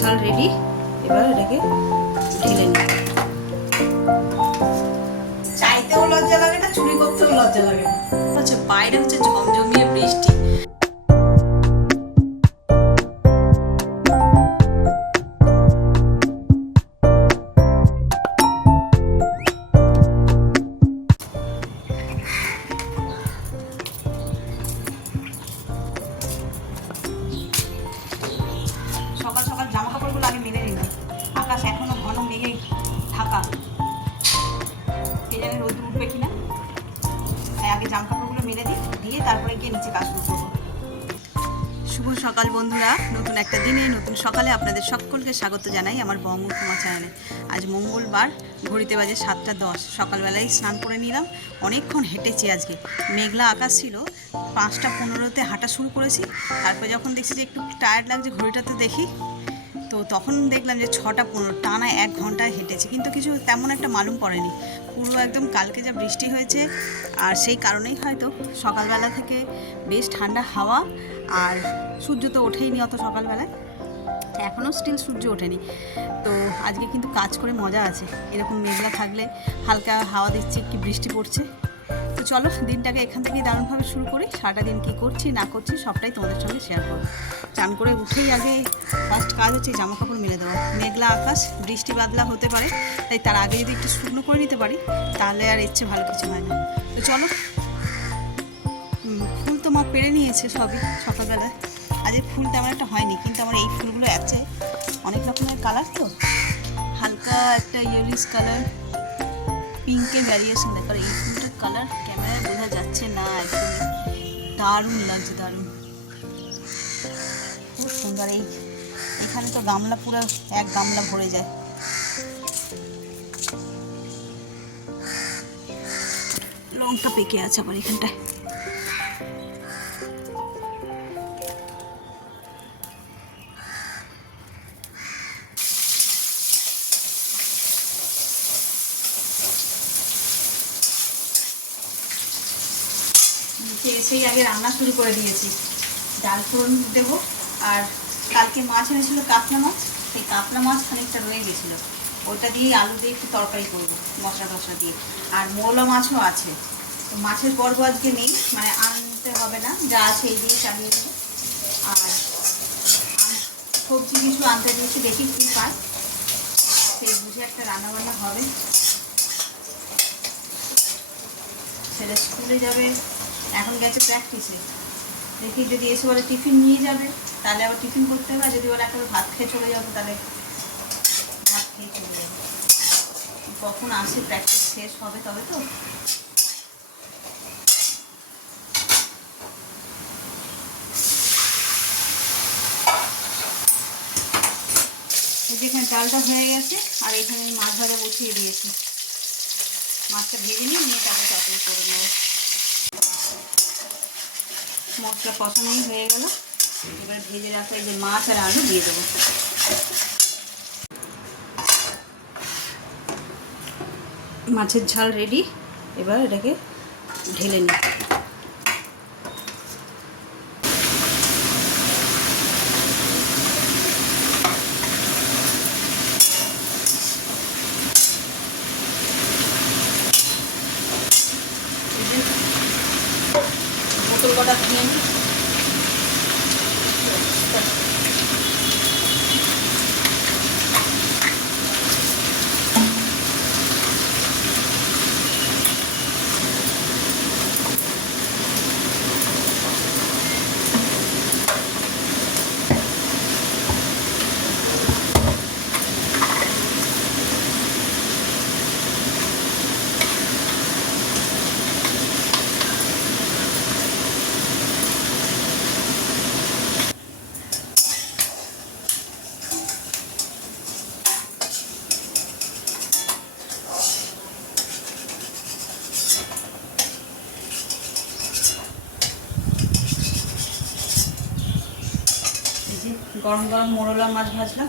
ঝাল রেডি। এবার এটাকে ঢেলে নিই। চাইতেও লজ্জা লাগে না, চুরি করতেও লজ্জা লাগে না। আচ্ছা, বাইরে হচ্ছে ঝমঝমিয়ে বৃষ্টি। সকাল সকাল জামা কাপড়গুলো আগে মেলে নিলাম। আকাশ এখনো ঘন মেঘে ঢাকা, কে জানে রোদ উঠবে কিনা। তাই আগে জামা কাপড়গুলো মেলে দিই, দিয়ে তারপরে গিয়ে নিচে কাজ শুরু করবো। শুভ সকাল বন্ধুরা, নতুন একটা দিনে নতুন সকালে আপনাদের সকলকে স্বাগত জানাই আমার বঙ্গকুমা চ্যানেলে। আজ মঙ্গলবার, ঘড়িতে বাজে 7:10। সকালবেলায় স্নান করে নিলাম। অনেকক্ষণ হেঁটেছি আজকে, মেঘলা আকাশ ছিল। 5:15-তে হাঁটা শুরু করেছি। তারপরে যখন দেখছি যে একটু টায়ার্ড লাগছে, ঘড়িটাতে দেখি, তো তখন দেখলাম যে 6:15, টানা 1 ঘন্টায় হেঁটেছি। কিন্তু কিছু তেমন একটা মালুম পড়েনি। পুরো একদম কালকে যা বৃষ্টি হয়েছে, আর সেই কারণেই হয়তো সকালবেলা থেকে বেশ ঠান্ডা হাওয়া। আর সূর্য তো ওঠেইনি অত সকালবেলায়, এখনও স্টিল সূর্য ওঠেনি। তো আজকে কিন্তু কাজ করে মজা আছে। এরকম মেঘলা থাকলে হালকা হাওয়া দিচ্ছে, কি বৃষ্টি পড়ছে। তো চলো দিনটাকে এখান থেকেই দারুণভাবে শুরু করি। সারাটা দিন কী করছি না করছি সবটাই তোমাদের সঙ্গে শেয়ার করবো। চান করে উঠেই আগে ফার্স্ট কাজ হচ্ছে জামা কাপড় মেলে দেওয়া। মেঘলা আকাশ, বৃষ্টি বাদলা হতে পারে, তাই তার আগে যদি একটু শুকনো করে নিতে পারি তাহলে আর ইচ্ছে ভালো কিছু হয় না। তো চলো, ফুল তো মা পেরে নিয়েছে সবই সকালবেলায়। আজকে ফুল তেমন একটা হয়নি, কিন্তু আমার এই ফুলগুলো আছে অনেক রকমের কালার। তো হালকা একটা ইয়েলিশ কালার, পিঙ্কের ভ্যারিয়েশন। দেখো এই ফুলটার কালার ক্যামেরায় বোঝা যাচ্ছে না একদমই, দারুণ লাগছে, দারুণ, খুব সুন্দর। এখানে তো গামলা পুরো 1 গামলা ভরে যায়। লঙ্কা পেকে আছে আবার এখানটায়। নিচে এসেই আগে রান্না শুরু করে দিয়েছি। ডাল ফোড়ন দেবো। আর কালকে মাছ এনেছিল, কাতলা মাছ। সেই কাতলা মাছ খানিকটা রয়ে গেছিলো, ওটা দিয়েই আলু দিয়ে একটু তরকারি করবো, মশলা টশলা দিয়ে। আর মৌলা মাছও আছে। তো মাছের পর্ব আজকে নেই, মানে আনতে হবে না, যা আছে এই দিয়ে চালিয়ে দেবো। আর সবজি কিছু আনতে দিয়েছি, দেখি কী পাই, সেই বুঝে একটা রান্নাবান্না হবে। ছেলে স্কুলে যাবে, এখন গেছে প্র্যাকটিসে। দেখি যদি এসে বলে টিফিন নিয়ে যাবে, তাহলে আবার টিফিন করতে হবে। আর যদি বলে একেবারে ভাত খেয়ে চলে যাবো, তাহলে ভাত খেয়ে চলে যাবো। কখন আসে, প্র্যাকটিস শেষ হবে তবে তো। যেখানে ডালটা হয়ে গেছে, আর এখানে মাছ ভাজা বসিয়ে দিয়েছি। মাছটা ভেজে নিয়ে তাকে তরকারি করে নেব। মশলা কষানোই হয়ে গেল। এবার ভেজে রাখা এই যে মাছ আর আলু দিয়ে দেবো। মাছের ঝাল রেডি। এবার এটাকে ঢেলে নিই। বোতল কটা নিয়ে নিই। গরম গরম মোরলা মাছ ভাজলাম,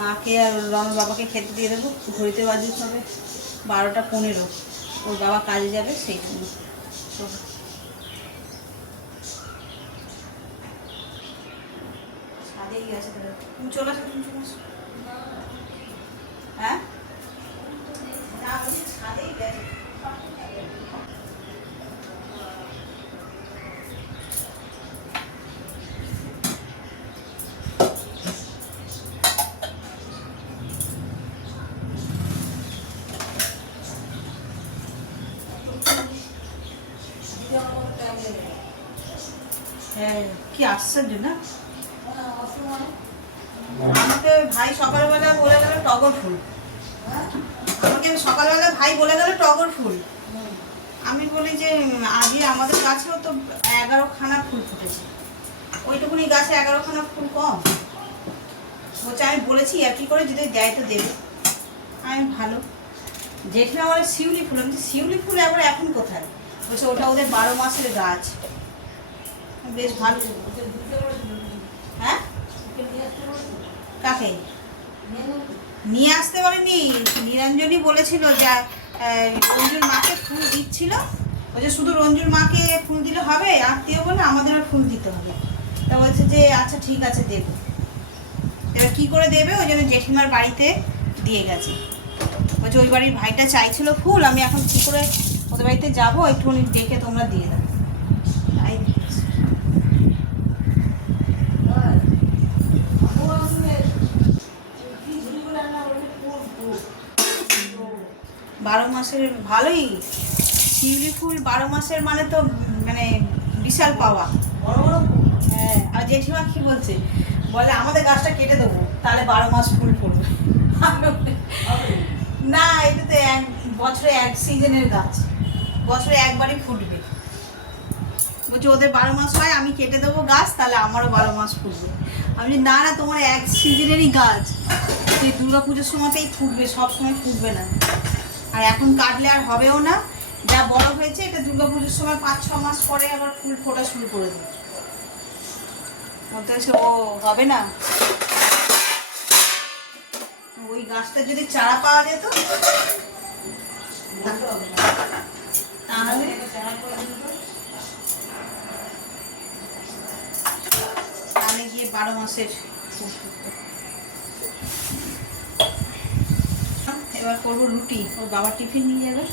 মাকে আর রমের বাবাকে খেতে দিয়ে দেবো। ঘড়িতে বাজে হবে 12:15। ওর বাবা কাজে যাবে, সেই জন্য। ছাদেই গেছে তাহলে। তুমি চলে আসো, তুমি চলে আসো। হ্যাঁ না বলছি ছাদেই গেছে। হ্যাঁ কি আশ্চর্য না। আমাকে ভাই সকালবেলা বলে গেল টগর ফুল, আমাকে সকালবেলা ভাই বলে গেল টগর ফুল। আমি বলি যে আগে আমাদের গাছেও তো 11খানা ফুল ফুটেছে, ওইটুকুনি গাছে 11খানা ফুল কম। বলছে আমি বলেছি আর কি করে যদি দেয় তো দেবে। আমি ভালো জেঠিমা বলে শিউলি ফুল। আমি শিউলি ফুল আবার এখন কোথায়? বলছে ওটা ওদের 12 মাসের গাছ। বেশ ভালো। হ্যাঁ কাকে নিয়ে আসতে বলেনি, নিরঞ্জনই বলেছিল যে রঞ্জুর মাকে ফুল দিচ্ছিল। ওই যে শুধু রঞ্জুর মাকে ফুল দিলে হবে, আত্মীয় বলে আমাদেরও ফুল দিতে হবে। তা বলছে যে আচ্ছা ঠিক আছে দেবো। এবার কী করে দেবে, ওই জন্য জেঠিমার বাড়িতে দিয়ে গেছে। বলছে ওই বাড়ির ভাইটা চাইছিল ফুল, আমি এখন কী করে ওদের বাড়িতে যাবো, একটুখানি ডেকে তোমরা দিয়ে দাও। তাই 12 মাসের ভালোই শিউলি ফুল। 12 মাসের মানে তো মানে বিশাল পাওয়া। হ্যাঁ আর জেঠিমা কি বলছে, বলে আমাদের গাছটা কেটে দেবো তাহলে 12 মাস ফুল পড়বে। না এটা তো বছরে এক সিজনের গাছ, বছরে একবারই ফুটবে। বলছে ওদের 12 মাস হয়, আমি কেটে দেবো গাছ তাহলে আমারও 12 মাস ফুটবে। আমি না না তোমার এক সিজনেরই গাছ, সেই দুর্গা পুজোর সময়তেই ফুটবে, সব সময় ফুটবে না। আর এখন কাটলে আর হবেও না, যা বড় হয়েছে এটা দুর্গা পুজোর সময় 5-6 মাস পরে আবার ফুল ফোটা শুরু করে দেবে। বলতে হচ্ছে ও হবে না, ওই গাছটা যদি চারা পাওয়া যেত তাহলে তাহলে গিয়ে 12 মাসের ফুল ফুটতো। এবার করবো রুটি, ওর বাবা টিফিন নিয়ে যাবে।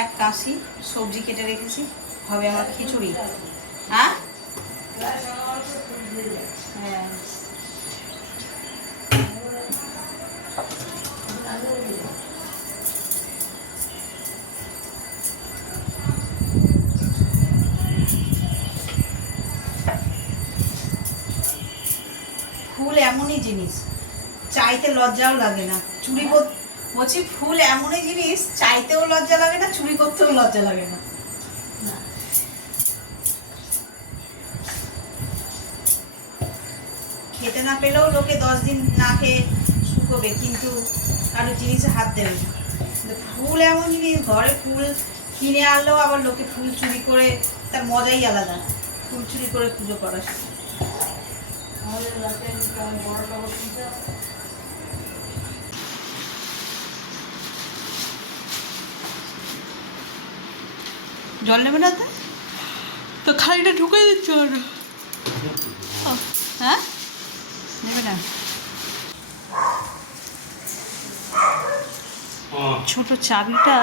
এক কাশি সবজি কেটে রেখেছি, হবে আমার খিচুড়ি। হ্যাঁ হ্যাঁ ফুল এমনই জিনিস চাইতে লজ্জাও লাগে না, চুরি বলছি ফুল এমনই জিনিস চাইতেও লজ্জা লাগে না, চুরি করতেও লজ্জা লাগে না। খেতে না পেলেও লোকে 10 দিন না খেয়ে শুকোবে, কিন্তু কারো জিনিসে হাত দেবে না। ফুল এমন জিনিস, ঘরে ফুল কিনে আনলেও আবার লোকে ফুল চুরি করে, তার মজাই আলাদা ফুল চুরি করে পুজো করার। জল নেবে না তো খালিটা ঢুকে দিচ্ছ না। হ্যাঁ নেবে না, ছোট চাবিটা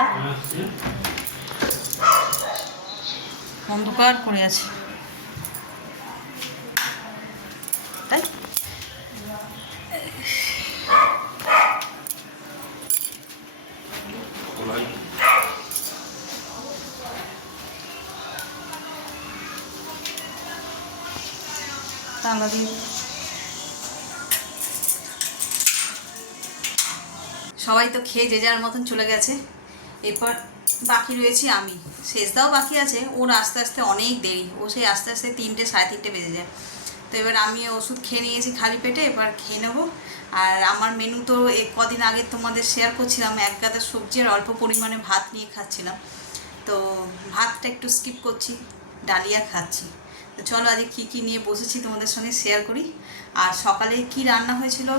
অন্ধকার করে আছে তাই। তালা দিয়ে সবাই তো খেয়ে যে যার মতন চলে গেছে, এরপর বাকি রয়েছি আমি। শেষদাও বাকি আছে, ওর আস্তে আস্তে অনেক দেরি, ও সেই আস্তে আস্তে 3টে 3:30 বেজে যায়। তো এবার আমি ওষুধ খেয়ে নিয়েছি খালি পেটে, এবার খেয়ে নেবো। আর আমার মেনু তো কদিন আগে তোমাদের শেয়ার করছিলাম, এক গাদা সবজি আর অল্প পরিমাণে ভাত নিয়ে খাচ্ছিলাম। তো ভাতটা একটু স্কিপ করছি, ডালিয়া খাচ্ছি। তো চলো আজকে কী কী নিয়ে বসেছি তোমাদের সঙ্গে শেয়ার করি। আর সকালে কি রান্না হয়েছিল,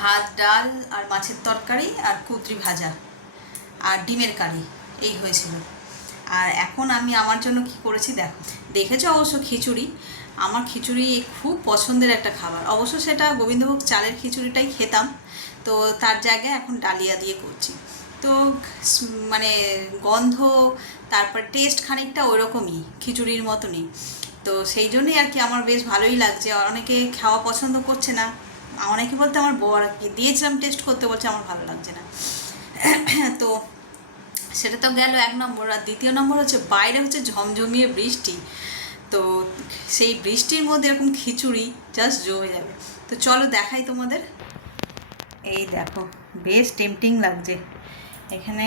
ভাত ডাল আর মাছের তরকারি আর কুঁদরি ভাজা আর ডিমের কারি এই হয়েছিল। আর এখন আমি আমার জন্য কি করেছি দেখো, দেখেছো অবশ্য খিচুড়ি। আমার খিচুড়ি খুব পছন্দের একটা খাবার, অবশ্য সেটা গোবিন্দভোগ চালের খিচুড়িটাই খেতাম, তো তার জায়গায় এখন ডালিয়া দিয়ে করছি। তো মানে গন্ধ, তারপর টেস্ট খানিকটা ওইরকমই খিচুড়ির মতনই। তো সেই জন্যই আর কি আমার বেশ ভালোই লাগছে। অনেকে খাওয়া পছন্দ করছে না, অনেকে বলতে আমার বর আর কি দিয়েছিলাম টেস্ট করতে, বলছে আমার ভালো লাগছে না। তো সেটা তো গেল এক নম্বর। আর দ্বিতীয় নম্বর হচ্ছে বাইরে হচ্ছে ঝমঝমিয়ে বৃষ্টি, তো সেই বৃষ্টির মধ্যে এরকম খিচুড়ি জাস্ট জমে যাবে। তো চলো দেখাই তোমাদের। এই দেখো বেশ টেম্পটিং লাগছে। এখানে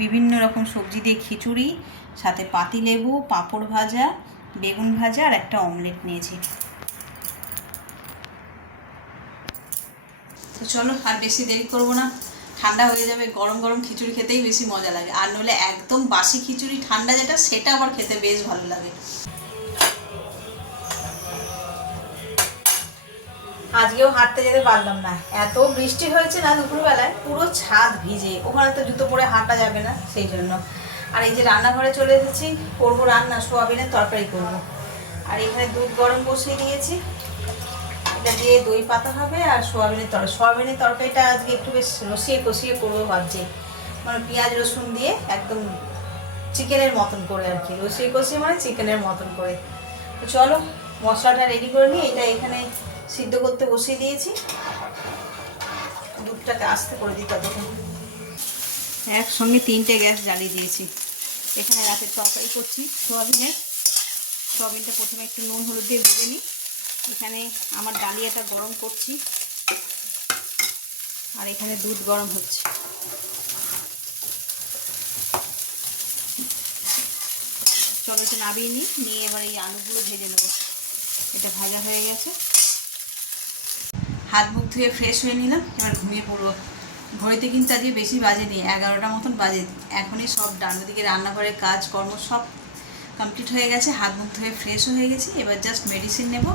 বিভিন্ন রকম সবজি দিয়ে খিচুড়ি, সাথে পাতিলেবু, পাঁপড় ভাজা, বেগুন ভাজা আর একটা অমলেট নিয়েছি। তো চলো আর বেশি দেরি করবো না, ঠান্ডা হয়ে যাবে। গরম গরম খিচুড়ি খেতেই বেশি মজা লাগে, আর নইলে একদম বাসি খিচুড়ি ঠান্ডা যেটা, সেটা আবার খেতে বেশ ভালো লাগে। আজকেও হাঁটতে যেতে পারলাম না, এত বৃষ্টি হয়েছে না দুপুরবেলায়, পুরো ছাদ ভিজে। ওখানে তো জুতো পরে হাঁটা যাবে না, সেই জন্য। আর এই যে রান্নাঘরে চলে এসেছি, করবো রান্না, সোয়াবিনের তরকারি করব। আর এখানে দুধ গরম বসিয়ে দিয়েছি, এটা দিয়ে দই পাতা হবে। আর সোয়াবিনের তরকারিটা আজকে একটু বেশ রসিয়ে কষিয়ে করবো ভাবছি, মানে পেঁয়াজ রসুন দিয়ে একদম চিকেনের মতন করে আর কি, রসিয়ে কষিয়ে মানে চিকেনের মতন করে। তো চলো মশলাটা রেডি করে নিই। এটা এখানে সিদ্ধ করতে বসিয়ে দিয়েছি, দুধটাকে আস্তে করে দিই ততক্ষণ। একসঙ্গে 3টে গ্যাস জ্বালিয়ে দিয়েছি। এখানে রাতের তরকারি করছি সোয়াবিনটা প্রথমে একটু নুন হলুদ দিয়ে ভেজে নিই। এখানে আমার ডালিয়াটা গরম করছি, আর এখানে দুধ গরম হচ্ছে। চলো এটা নামিয়ে নিয়ে এবার এই আলুগুলো ভেজে নেব। এটা ভাজা হয়ে গেছে, হাত মুখ ধুয়ে ফ্রেশ হয়ে নিলাম, এবার ঘুমিয়ে পড়বো। ঘড়িতে কিন্তু আজকে বেশি বাজেনি, 11টা মতন বাজে। এখনই সব ডান দিকে রান্নাঘরের কাজকর্ম সব কমপ্লিট হয়ে গেছে, হাত মুখ ধুয়ে ফ্রেশও হয়ে গেছি। এবার জাস্ট মেডিসিন নেব,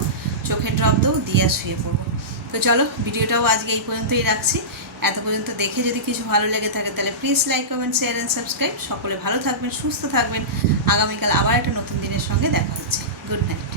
চোখে ড্রপ দেবো, দিয়ে শুয়ে পড়বো। তো চলো ভিডিওটাও আজকে এই পর্যন্তই রাখছি। এত পর্যন্ত দেখে যদি কিছু ভালো লেগে থাকে তাহলে please like, comment, share and subscribe. সকলে ভালো থাকবেন, সুস্থ থাকবেন। আগামীকাল আবার একটা নতুন দিনের সঙ্গে দেখা হচ্ছে। Good night.